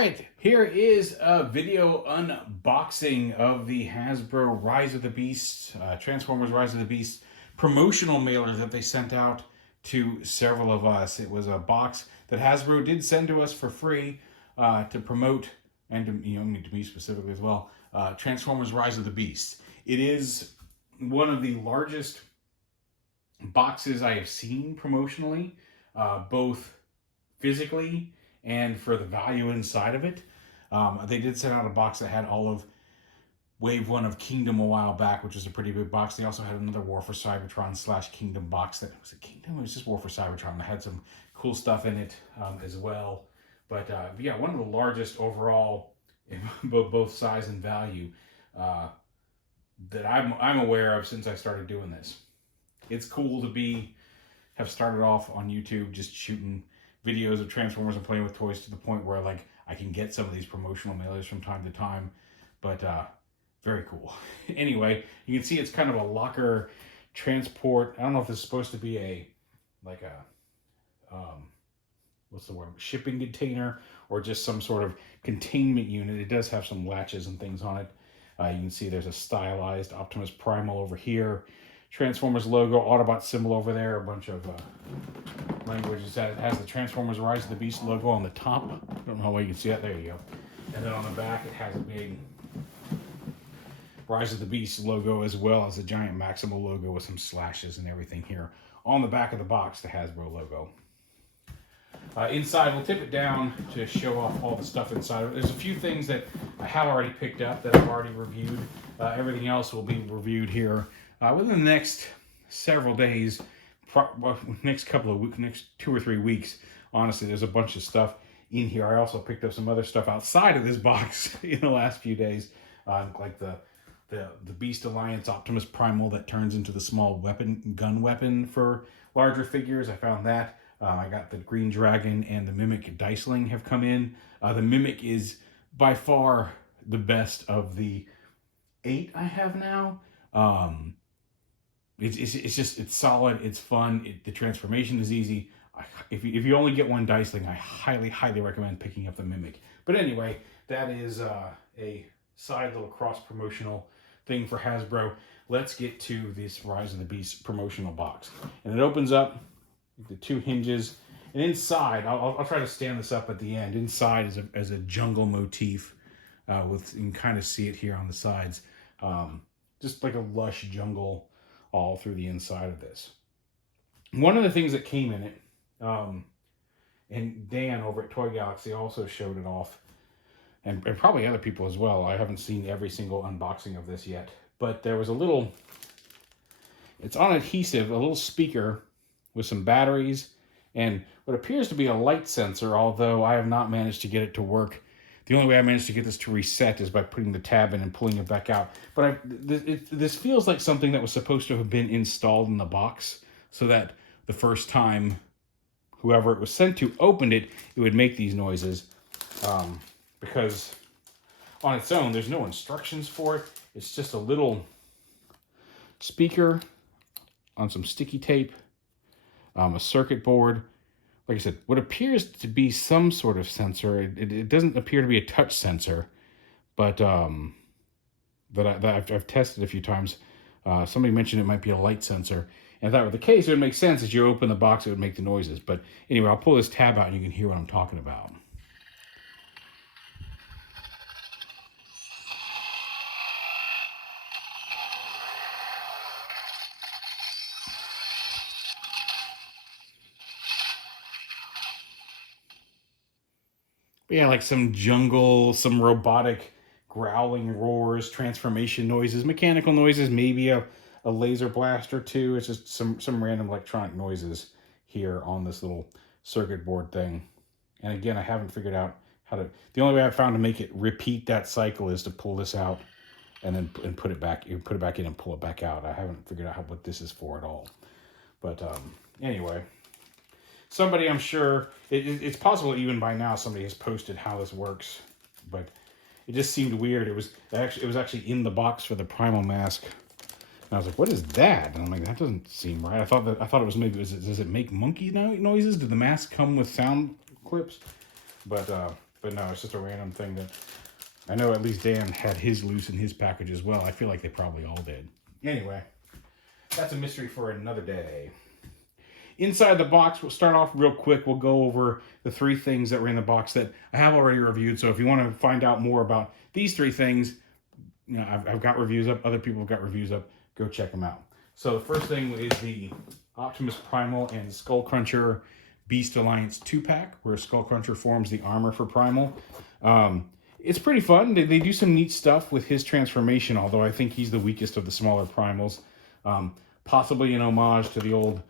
right, here is a video unboxing of the Hasbro Rise of the Beast, Transformers Rise of the Beast promotional mailer that they sent out to several of us. It was a box that Hasbro did send to us for free to promote, and to me specifically as well, Transformers Rise of the Beast. It is one of the largest boxes I have seen promotionally, both physically and for the value inside of it. They did send out a box that had all of Wave 1 of Kingdom a while back, which is a pretty big box. They also had another War for Cybertron / Kingdom box that was it Kingdom? It was just War for Cybertron. That had some cool stuff in it as well. But yeah, one of the largest overall, in both size and value, that I'm aware of since I started doing this. It's cool to have started off on YouTube just shooting videos of Transformers and playing with toys to the point where like I can get some of these promotional mailers from time to time, but very cool. Anyway, you can see it's kind of a locker transport. I don't know if this is supposed to be what's the word, shipping container, or just some sort of containment unit. It does have some latches and things on it. You can see there's a stylized Optimus Primal over here, Transformers logo, Autobot symbol over there, a bunch of languages. It has the Transformers Rise of the Beast logo on the top. I don't know how well you can see that. There you go. And then on the back, it has a big Rise of the Beast logo, as well as a giant Maximal logo with some slashes and everything here. On the back of the box, the Hasbro logo. Inside, we'll tip it down to show off all the stuff inside. There's a few things that I have already picked up that I've already reviewed. Everything else will be reviewed here within the next several days, next 2 or 3 weeks. Honestly, there's a bunch of stuff in here. I also picked up some other stuff outside of this box in the last few days, like the Beast Alliance Optimus Primal that turns into the small gun weapon for larger figures. I found that. I got the Green Dragon and the Mimic Diceling have come in. The Mimic is by far the best of the 8 I have now. It's solid, it's fun, the transformation is easy. If you only get one Diceling, I highly recommend picking up the Mimic. But anyway, that is a side little cross promotional thing for Hasbro. Let's get to this Rise of the Beast promotional box. And it opens up the 2 hinges, and inside, I'll try to stand this up at the end. Inside is a jungle motif, you can kind of see it here on the sides. Just like a lush jungle all through the inside of this. One of the things that came in it, and Dan over at Toy Galaxy also showed it off, and probably other people as well. I haven't seen every single unboxing of this yet, but there was it's on adhesive, a little speaker with some batteries and what appears to be a light sensor, although I have not managed to get it to work. The only way I managed to get this to reset is by putting the tab in and pulling it back out. But this feels like something that was supposed to have been installed in the box so that the first time whoever it was sent to opened it, it would make these noises. Because on its own, there's no instructions for it. It's just a little speaker on some sticky tape, a circuit board. Like I said, what appears to be some sort of sensor. It doesn't appear to be a touch sensor, but that I've tested a few times. Somebody mentioned it might be a light sensor. And if that were the case, it would make sense. As you open the box, it would make the noises. But anyway, I'll pull this tab out and you can hear what I'm talking about. But yeah, like some jungle, some robotic growling roars, transformation noises, mechanical noises, maybe a laser blast or two. It's just some random electronic noises here on this little circuit board thing. And again, I haven't figured out how to. The only way I've found to make it repeat that cycle is to pull this out and then put it back. You put it back in and pull it back out. I haven't figured out what this is for at all. But anyway. Somebody, I'm sure, it's possible even by now somebody has posted how this works, but it just seemed weird. It was actually in the box for the Primal mask, and I was like, "What is that?" And I'm like, "That doesn't seem right." I thought it was does it make monkey noises? Did the mask come with sound clips? But But no, it's just a random thing that I know at least Dan had his loose in his package as well. I feel like they probably all did. Anyway, that's a mystery for another day. Inside the box, we'll start off real quick. We'll go over the 3 things that were in the box that I have already reviewed. So if you want to find out more about these 3 things, you know, I've got reviews up. Other people have got reviews up. Go check them out. So the first thing is the Optimus Primal and Skull Cruncher Beast Alliance 2-pack, where Skull Cruncher forms the armor for Primal. It's pretty fun. They do some neat stuff with his transformation, although I think he's the weakest of the smaller Primals. Possibly an homage to the old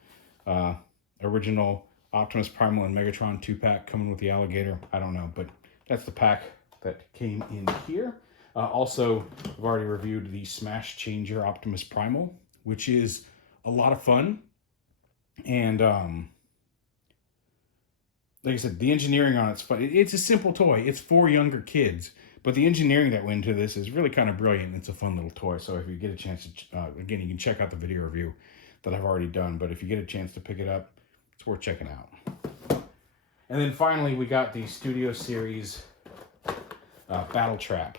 original Optimus Primal and Megatron 2-pack coming with the alligator. I don't know, but that's the pack that came in here. Also, I've already reviewed the Smash Changer Optimus Primal, which is a lot of fun. And like I said, the engineering on it's fun. It's a simple toy. It's for younger kids. But the engineering that went into this is really kind of brilliant. It's a fun little toy. So if you get a chance to, again, you can check out the video review that I've already done. But if you get a chance to pick it up, it's worth checking out. And then finally, we got the Studio Series Battle Trap,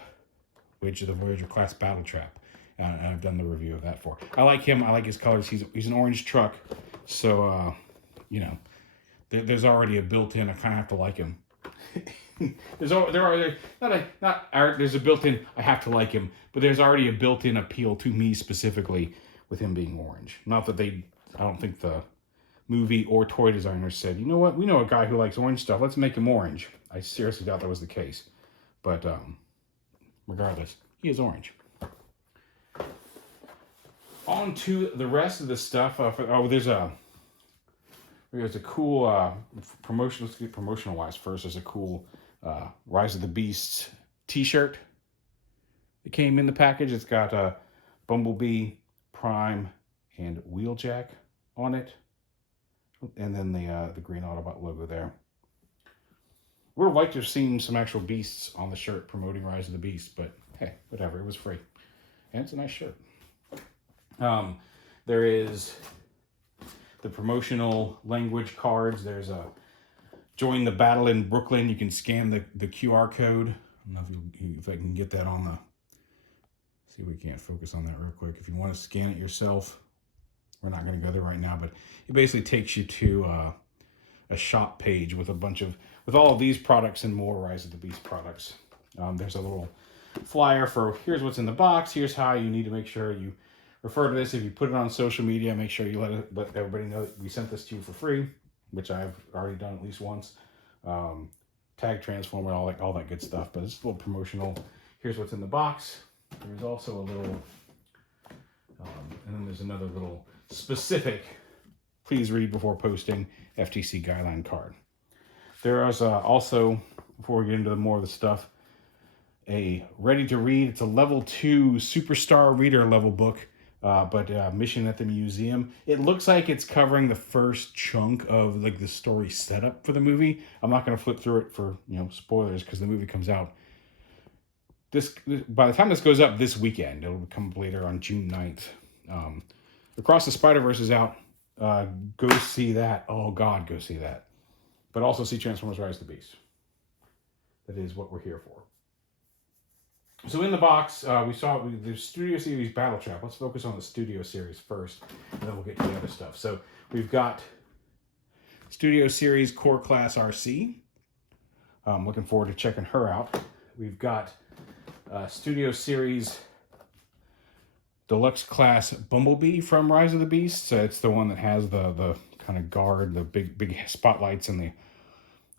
which is the Voyager class Battle Trap. And I've done the review of that for. I like him. I like his colors. He's an orange truck. So, you know, there's already a built-in. I kind of have to like him. There's a built-in. I have to like him, but there's already a built-in appeal to me specifically with him being orange. Not that I don't think the movie or toy designers said, you know what, we know a guy who likes orange stuff. Let's make him orange. I seriously doubt that was the case, but regardless, he is orange. On to the rest of the stuff. There's a cool promotional wise first. There's a cool Rise of the Beasts t-shirt that came in the package. It's got Bumblebee, Prime, and Wheeljack on it, and then the green Autobot logo there. Would have liked to have seen some actual beasts on the shirt promoting Rise of the Beasts, but hey, whatever. It was free, and it's a nice shirt. There is the promotional language cards. There's a join the battle in Brooklyn. You can scan the QR code. I don't know if I can get that on the... See if we can't focus on that real quick. If you want to scan it yourself, we're not going to go there right now, but it basically takes you to a shop page with with all of these products and more Rise of the Beast products. There's a little flyer for here's what's in the box. Here's how you need to make sure you refer to this. If you put it on social media, make sure you let everybody know that we sent this to you for free, which I've already done at least once. Tag Transformer, all that good stuff. But it's a little promotional. Here's what's in the box. There's also a little, and then there's another little specific, please read before posting, FTC guideline card. There is also, before we get into more of the stuff, a ready to read. It's a level 2 superstar reader level book. But Mission at the Museum. It looks like it's covering the first chunk of like the story setup for the movie. I'm not going to flip through it for spoilers because the movie comes out by the time this goes up this weekend. It'll come later on June 9th. Across the Spider-Verse is out. Go see that. Oh God, go see that. But also see Transformers Rise of the Beast. That is what we're here for. So in the box, we saw the Studio Series Battle Trap. Let's focus on the Studio Series first, and then we'll get to the other stuff. So we've got Studio Series Core Class RC. I'm looking forward to checking her out. We've got Studio Series Deluxe Class Bumblebee from Rise of the Beasts. It's the one that has the kind of guard, the big spotlights, and the...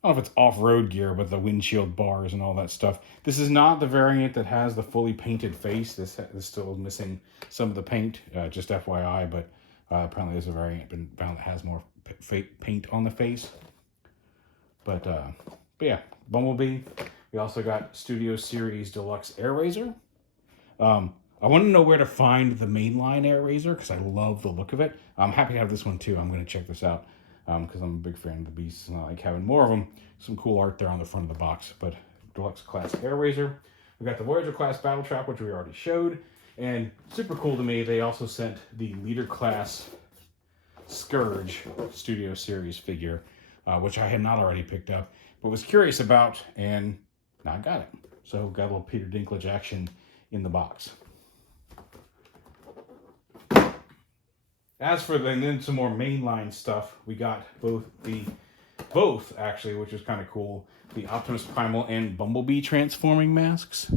I don't know if it's off-road gear, but the windshield bars and all that stuff. This is not the variant that has the fully painted face. This is still missing some of the paint, just FYI, but apparently there's a variant that has more paint on the face. But yeah, Bumblebee. We also got Studio Series Deluxe Air Razor. I want to know where to find the mainline Air Razor because I love the look of it. I'm happy to have this one too. I'm going to check this out. Because I'm a big fan of the Beasts and I like having more of them. Some cool art there on the front of the box. But Deluxe Class Air Razor. We got the Voyager Class Battle Trap, which we already showed. And super cool to me, they also sent the Leader Class Scourge Studio Series figure. which I had not already picked up, but was curious about, and now I got it. So got a little Peter Dinklage action in the box. As for then some more mainline stuff, we got both actually, which is kind of cool, the Optimus Primal and Bumblebee transforming masks.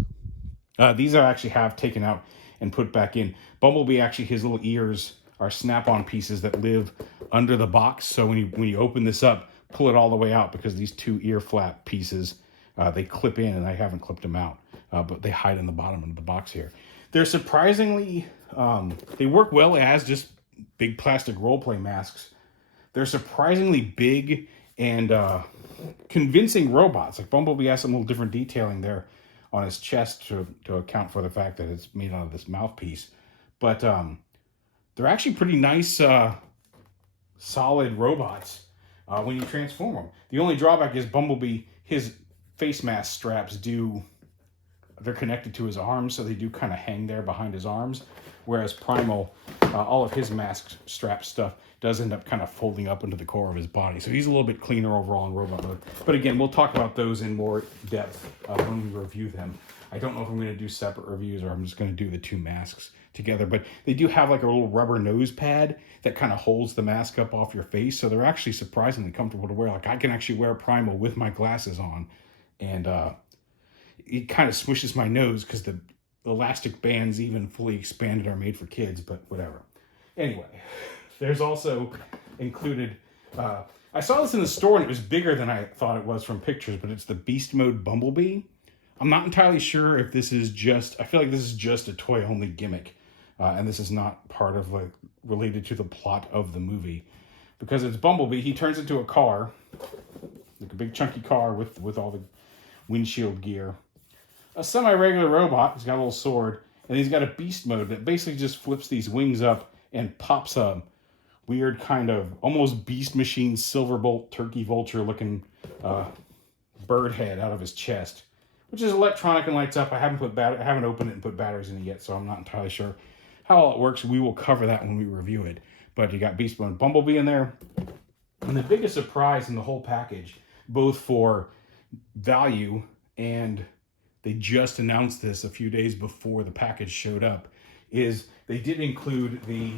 These I actually have taken out and put back in. Bumblebee, actually, his little ears are snap-on pieces that live under the box. So when you open this up, pull it all the way out, because these two ear flap pieces, they clip in, and I haven't clipped them out, but they hide in the bottom of the box here. They're surprisingly, they work well as just big plastic roleplay masks. They're surprisingly big and convincing robots. Like Bumblebee has some little different detailing there on his chest to account for the fact that it's made out of this mouthpiece. But they're actually pretty nice, solid robots when you transform them. The only drawback is Bumblebee, his face mask straps they're connected to his arms, so they do kind of hang there behind his arms. Whereas Primal, all of his mask strap stuff does end up kind of folding up into the core of his body. So he's a little bit cleaner overall in robot mode. But again, we'll talk about those in more depth when we review them. I don't know if I'm going to do separate reviews or I'm just going to do the two masks together. But they do have like a little rubber nose pad that kind of holds the mask up off your face. So they're actually surprisingly comfortable to wear. Like I can actually wear Primal with my glasses on. And it kind of smushes my nose because the elastic bands, even fully expanded, are made for kids, but whatever. Anyway, there's also included, I saw this in the store and it was bigger than I thought it was from pictures, but it's the Beast Mode Bumblebee. I'm not entirely sure if this is just, I feel like this is just a toy-only gimmick, and this is not part of, like, related to the plot of the movie. Because it's Bumblebee, he turns into a car, like a big chunky car with all the windshield gear. A semi-regular robot, he's got a little sword, and he's got a beast mode that basically just flips these wings up and pops a weird kind of almost Beast Machine Silverbolt Turkey Vulture looking bird head out of his chest, which is electronic and lights up. I haven't opened it and put batteries in it yet, so I'm not entirely sure how all it works. We will cover that when we review it. But you got Beast Mode Bumblebee in there. And the biggest surprise in the whole package, both for value and they just announced this a few days before the package showed up, is they did include the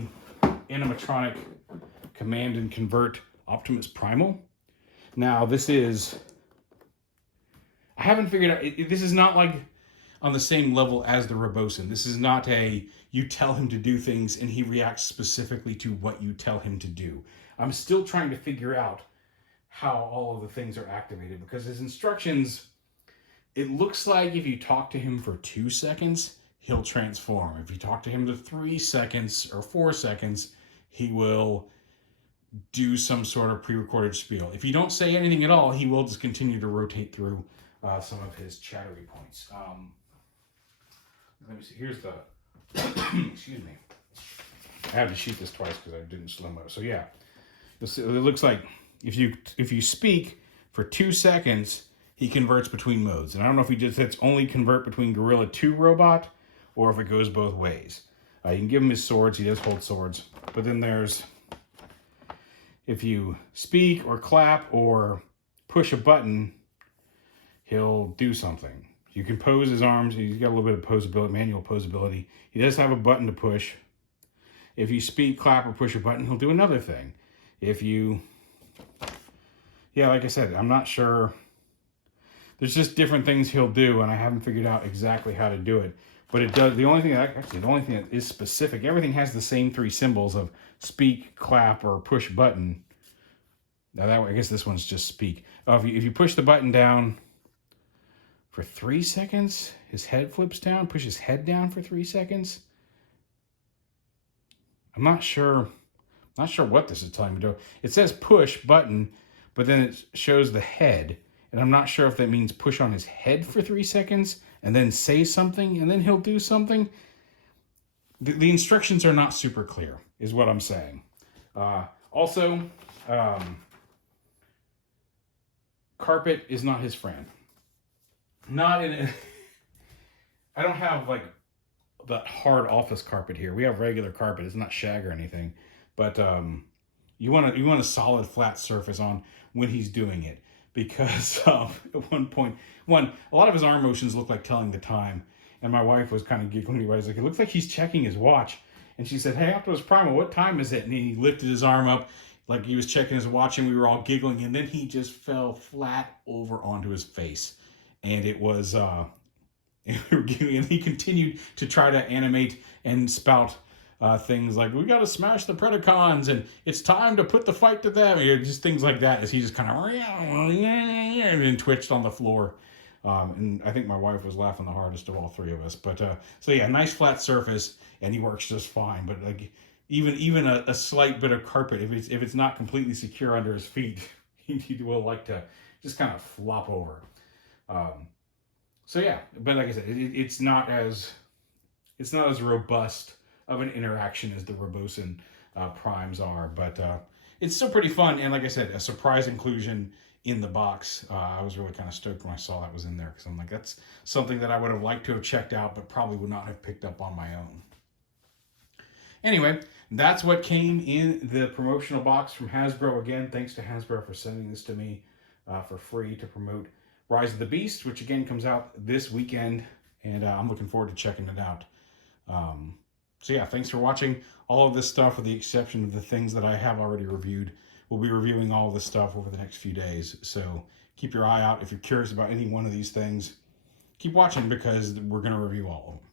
Animatronic Command and Convert Optimus Primal. Now, this is, I haven't figured out, this is not like on the same level as the Robosin. This is not you tell him to do things and he reacts specifically to what you tell him to do. I'm still trying to figure out how all of the things are activated, because his instructions, it looks like if you talk to him for 2 seconds, he'll transform. If you talk to him to 3 seconds or 4 seconds, he will do some sort of pre-recorded spiel. If you don't say anything at all, he will just continue to rotate through some of his chattery points. Let me see. Here's the... excuse me. I had to shoot this twice because I didn't slow-mo. So yeah, it looks like if you speak for 2 seconds, he converts between modes. And I don't know if that's only convert between Gorilla 2 robot or if it goes both ways. You can give him his swords. He does hold swords. But then there's, if you speak or clap or push a button, he'll do something. You can pose his arms. He's got a little bit of posability, manual posability. He does have a button to push. If you speak, clap, or push a button, he'll do another thing. If you, yeah, like I said, I'm not sure. There's just different things he'll do, and I haven't figured out exactly how to do it. But it does. The only thing that is specific, everything has the same 3 symbols of speak, clap, or push button. Now that way, I guess this one's just speak. If you push the button down for 3 seconds, his head flips down. Push his head down for 3 seconds. I'm not sure. Not sure what this is telling me to do. It says push button, but then it shows the head. And I'm not sure if that means push on his head for 3 seconds and then say something and then he'll do something. The instructions are not super clear, is what I'm saying. Also, carpet is not his friend. Not in I don't have like that hard office carpet here. We have regular carpet. It's not shag or anything. But You want a solid flat surface on when he's doing it, because at one point, a lot of his arm motions look like telling the time, and my wife was kind of giggling. She was like, "It looks like he's checking his watch," and she said, "Hey, Optimus Primal, what time is it?" And he lifted his arm up like he was checking his watch, and we were all giggling, and then he just fell flat over onto his face, and it was and we were giggling, and he continued to try to animate and spout things like, "We got to smash the Predacons," and "It's time to put the fight to them," just things like that, as he just kind of and then twitched on the floor. And I think my wife was laughing the hardest of all three of us. But so yeah, nice flat surface, and he works just fine. But like even a slight bit of carpet, if it's not completely secure under his feet, he will like to just kind of flop over. So yeah, but like I said, it's not as robust of an interaction as the Robosen primes are, but it's still pretty fun. And like I said, a surprise inclusion in the box. I was really kind of stoked when I saw that was in there, because I'm like, that's something that I would have liked to have checked out, but probably would not have picked up on my own. Anyway, that's what came in the promotional box from Hasbro. Again, thanks to Hasbro for sending this to me for free to promote Rise of the Beast, which again comes out this weekend, and I'm looking forward to checking it out. So yeah, thanks for watching all of this stuff, with the exception of the things that I have already reviewed. We'll be reviewing all of this stuff over the next few days, so keep your eye out. If you're curious about any one of these things, keep watching, because we're going to review all of them.